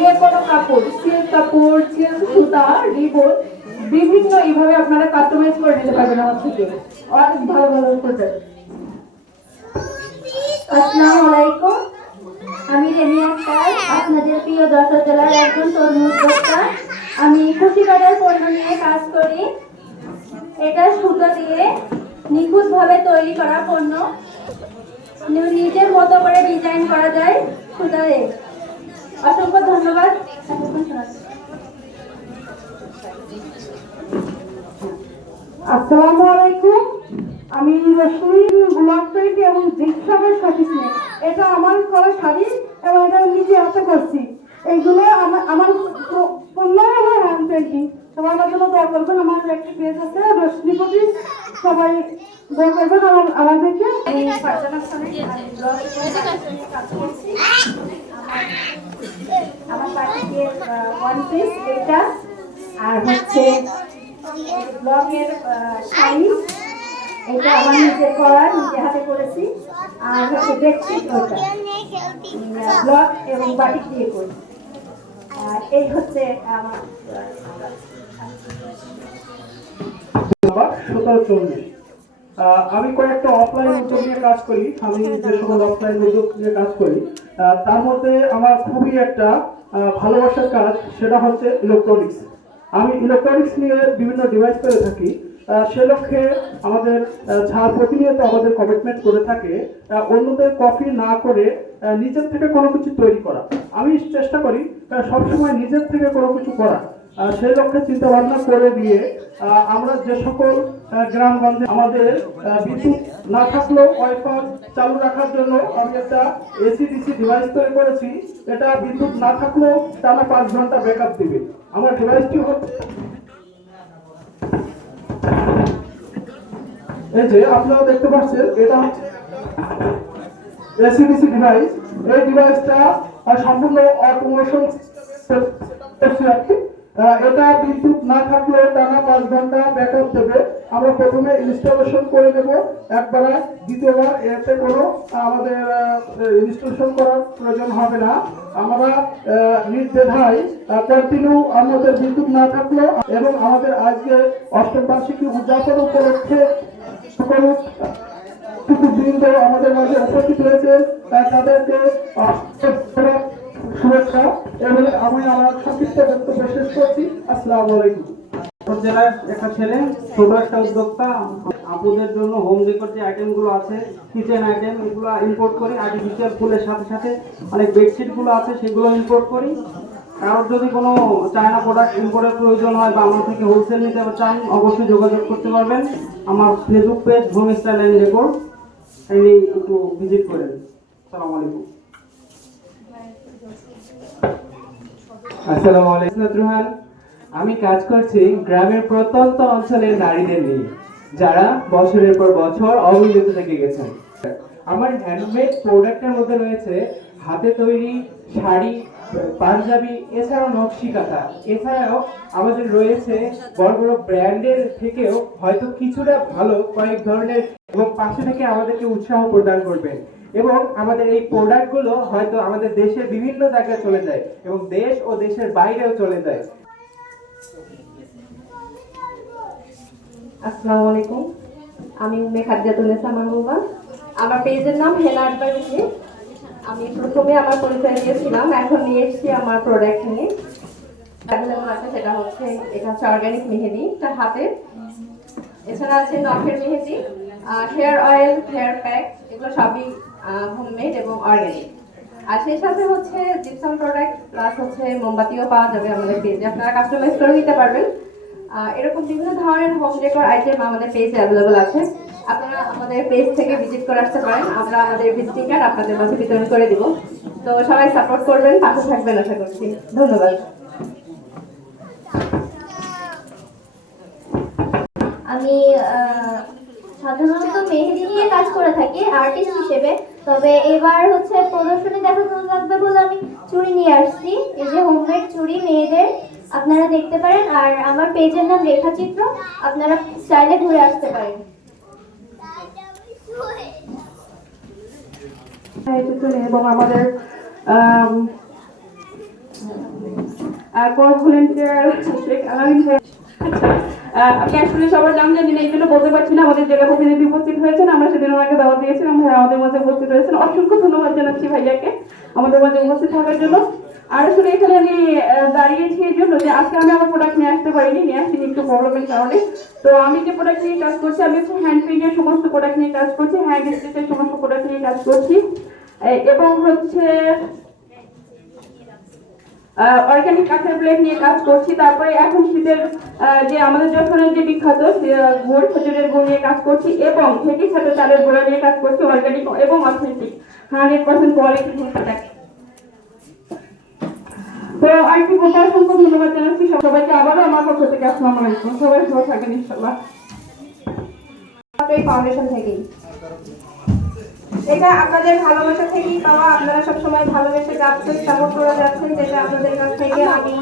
যে কোনো কাপড়, সিল্ক কাপড়, সিল্ক সুতা, রিবন বিভিন্ন এইভাবে আপনারা কাস্টমাইজ করে নিতে পারবেন আমার থেকে। অনেক ভালো ভালো প্রোডাক্ট। আসসালামু আলাইকুম, আমি রেমি আক্তার, আপনাদের প্রিয় যশোর জেলার একজন তরুণ উদ্যোক্তা। আমি কুচিকাটার পণ্য নিয়ে কাজ করি। এটা সুতো দিয়ে নিখুঁতভাবে তৈরি করা পণ্য, নিজের মতো করে ডিজাইন করা যায় সুতা দিয়ে। অসংখ্য ধন্যবাদ। আসসালামু আলাইকুম, আমি রশ্মি গোলাপ পেইন্ট এবং জিপসামের সঠিক নেই। এটা আমার করা শাড়ি এবং এটা নিজে হাতে করছি। এইগুলো আমার পণ্য আমার হ্যান্ড পেন্টিং। সবাই আমার জন্য দোয়া করবেন। আমার একটা পেজ আছে রশ্মি কবি, সবাই দোয়া করবেন আমাদেরকে। আমার পার্টিকে ওয়ান পিস এটা আর হচ্ছে ব্লগের শাড়ি, এটা আমার নিজে করা, নিজে হাতে করেছি। আর হচ্ছে বেডশিট, ওটা ব্লগ এবং বাটিক দিয়ে করি। আর এই হচ্ছে আমার 1740। আমি কয়েকটা অফলাইন উদ্যোগ নিয়ে কাজ করি। আমি যে সকল অফলাইন উদ্যোগ নিয়ে কাজ করি তার মধ্যে আমার খুবই একটা ভালোবাসার কাজ, সেটা হচ্ছে ইলেকট্রনিক্স। আমি ইলেকট্রনিক্স নিয়ে বিভিন্ন ডিভাইস করে থাকি। সে লক্ষ্যে আমাদের ছাড় প্রতিনিয়ত আমাদের কমিটমেন্ট করে থাকে অন্যদের কপি না করে নিজের থেকে কোনো কিছু তৈরি করা। আমি চেষ্টা করি সবসময় নিজের থেকে কোনো কিছু করা। সেই লক্ষ্যে চিন্তা ভাবনা করে দিয়ে আমরা যে সকল গ্রামগঞ্জে আমাদের বিদ্যুৎ না থাকলেও ওয়াইফাই চালু রাখার জন্য আমি একটা এসিডিসি ডিভাইস তৈরি করেছি। এটা বিদ্যুৎ না থাকলেও টানা 5 ঘন্টা ব্যাকআপ দিবে। আমার ডিভাইসটি হচ্ছে এই যে আপনারা দেখতে পাচ্ছেন, এটা হচ্ছে এসিডিসি ডিভাইস। এই ডিভাইসটা সম্পূর্ণ অটোমেশন। এটা বিদ্যুৎ না থাকলে টানা 5 ঘন্টা ব্যাকআপ দেবে। আমরা প্রথমে ইনস্টলেশন করে নেব একবার, দ্বিতীয়বার এতে কোনো আমাদের ইনস্টলেশন করার প্রয়োজন হবে না। আমরা নির্দ্বিধায় কন্টিনিউ আমাদের বিদ্যুৎ না থাকলেও এবং আমাদের আজকে অষ্টম বার্ষিকী উদযাপন উপলক্ষে সকল বৃন্দ আমাদের মাঝে উপস্থিত হয়েছে, তাদেরকে শুভেচ্ছা এবং আমি আমার সংক্ষিপ্ত বক্তব্য শেষ করছি। আসসালামু আলাইকুম। জেলার একটা ছেলে, ছোট একটা উদ্যোক্তা। আপুদের জন্য হোম ডেকোর যে আইটেমগুলো আছে, কিচেন আইটেম, এগুলো ইম্পোর্ট করি। আর্টিফিশিয়াল ফুলের সাথে সাথে অনেক বেডশিটগুলো আছে, সেগুলো ইম্পোর্ট করি। কারোর যদি কোনো চায়না প্রোডাক্ট ইম্পোর্টের প্রয়োজন হয় বা আমার থেকে হোলসেল নিতে চান, অবশ্যই যোগাযোগ করতে পারবেন। আমার Facebook page home style and decor, এমনি একটু ভিজিট করেন। আসসালামু আলাইকুম। আসসালামু আলাইকুম। রুহান, আমি কাজ করছি গ্রামের প্রত্যন্ত অঞ্চলের নারীদের নিয়ে, যারা বছরের পর বছর অবহেলিত থেকে গেছেন। আমার হ্যান্ডমেড প্রোডাক্টের মধ্যে রয়েছে হাতে তৈরি শাড়ি, পাঞ্জাবি, এছাড়াও নকশি কাঁথা। এছাড়াও আমাদের রয়েছে বড় বড় ব্র্যান্ডের থেকেও হয়তো কিছুটা ভালো কয়েক ধরনের, এবং পাশে থেকে আমাদেরকে উৎসাহ প্রদান করবেন। এবং আমাদের এই প্রোডাক্টগুলো হয়তো আমাদের দেশের বিভিন্ন জায়গায় চলে যায় এবং দেশ ও দেশের বাইরেও চলে যায়। আসসালামু আলাইকুম, আমি মেখাজ্জাতুন্নেসা মাহবুবা। আমার পেজের নাম হেনা আড্ডাবিজি। আমি প্রথমে আমার পরিচয় দিয়েছিলাম, এখন নিয়ে এসেছি আমার প্রোডাক্ট নিয়ে। আছে সেটা হচ্ছে, এটা হচ্ছে অর্গানিক মেহেদি, এটা হাতে। এছাড়া আছে নখের মেহেদি, হেয়ার অয়েল, হেয়ার প্যাক, এগুলো সবই হোমমেড এবং অর্গানিক। আর সেই সাথে হচ্ছে জিপসাম প্রোডাক্ট প্লাস হচ্ছে মোমবাতিও পাওয়া যাবে আমাদের পেজে, আপনারা কাস্টমাইজ করে নিতে পারবেন। এরকম বিভিন্ন ধরনের হোম ডেকোর আইটেম আমাদের পেজে অ্যাভেলেবল আছে। আপনারা আমাদের পেজ থেকে ভিজিট করে আসতে পারেন। আমরা আমাদের ভিজিটিং কার্ড আপনাদের মাঝে বিতরণ করে দিব। তো সবাই সাপোর্ট করবেন, পাশে থাকবেন আশা করছি। ধন্যবাদ। আমি সাধারণত মেহেদি নিয়ে কাজ করে থাকি আর্টিস্ট হিসেবে। তবে এবার হচ্ছে প্রদর্শনী দেখানো লাগবে বলে আমি চুড়ি নিয়ে আসছি। এই যে হোমমেড চুড়ি মেয়েদের, আপনারা দেখতে পারেন। আর আমার পেজের নাম রেখাচিত্র, আপনারা চাইলে ঘুরে আসতে পারেন। এবং আমাদের কোর ভলেন্টিয়ার শেখ আলামিন ভাই। আমি আসলে সবার নাম জানি না, এই জন্য বলতে পারছি না। আমাদের জেলা প্রতিনিধি উপস্থিত হয়েছেন, আমরা সেদিন ওনাকে দাওয়াত দিয়েছিলাম, ভাই আমাদের মাঝে উপস্থিত হয়েছেন। অসংখ্য ধন্যবাদ জানাচ্ছি ভাইয়াকে আমাদের মাঝে উপস্থিত থাকার জন্য। আর আসলে এখানে আমি দাঁড়িয়েছি এই জন্য যে আজকে আমি আমার প্রোডাক্ট নিয়ে আসতে পারিনি, নিয়ে আসিনি একটু প্রবলেমের কারণে। তো আমি যে প্রোডাক্ট নিয়ে কাজ করছি, আমি হচ্ছে হ্যান্ড পেইন্টের সমস্ত প্রোডাক্ট নিয়ে কাজ করছি, হ্যান্ড স্টিচের সমস্ত প্রোডাক্ট নিয়ে কাজ করছি, এবং হচ্ছে অর্গানিক কাঠের প্লেট নিয়ে কাজ করছি। তারপরে এখন শীতের যে আমাদের যশোরের যে বিখ্যাত গুড়, খেজুরের গুড় নিয়ে কাজ করছি, এবং খেটির সাথে চালের গুঁড়া নিয়ে কাজ করছি, অর্গানিক এবং অথেন্টিক 100% কোয়ালিটি প্রোডাক্ট। তো আরেকটি কথা, অসংখ্য ধন্যবাদ জানাচ্ছি সবাইকে আবারও আমার পক্ষ থেকে। আসসালামু আলাইকুম, সবাই ভালো থাকেন ইনশাআল্লাহ। এই ফাউন্ডেশন থেকেই এটা আপনাদের ভালোবাসা থেকেই পাওয়া। আপনারা সবসময় ভালোবেসে যাচ্ছেন, সাপোর্ট করে যাচ্ছেন, যেটা আপনাদের কাছ থেকে আমি